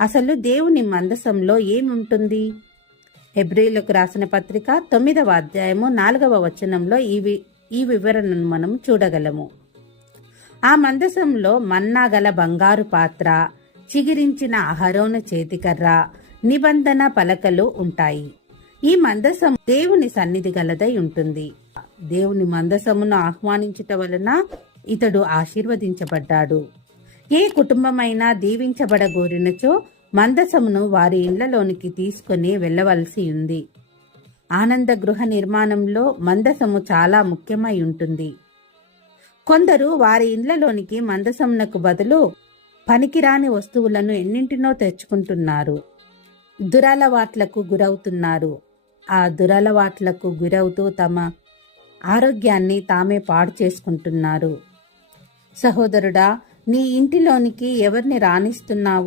అసలు దేవుని మందసంలో ఏముంటుంది? హెబ్రిలకు రాసిన పత్రిక తొమ్మిదవ అధ్యాయము నాలుగవ వచనంలో ఈ వి- ఈ వివరణను మనం చూడగలము. ఆ మందసంలో మన్నా గల బంగారు పాత్ర చిగిరించిన అహరోను చేతికర్ర నిబంధన పలకలు ఉంటాయి. ఈ మందసం దేవుని సన్నిధి గలదై ఉంటుంది. దేవుని మందసమును ఆహ్వానించుట వలన ఇతడు ఆశీర్వదించబడ్డాడు. ఏ కుటుంబమైనా దీవించబడగోరినచో మందసమును వారి ఇండ్లలోనికి తీసుకొని వెళ్ళవలసి ఉంది. ఆనంద గృహ నిర్మాణంలో మందసము చాలా ముఖ్యమై ఉంటుంది. కొందరు వారి ఇండ్లలోనికి మందసమునకు బదులు పనికిరాని వస్తువులను ఎన్నింటినో తెచ్చుకుంటున్నారు. దురలవాట్లకు గురవుతున్నారు. ఆ దురలవాట్లకు గురవుతూ తమ ఆరోగ్యాన్ని తామే పాడు చేసుకుంటున్నారు. సహోదరుడా నీ ఇంటిలోనికి ఎవరిని రాణిస్తున్నావు?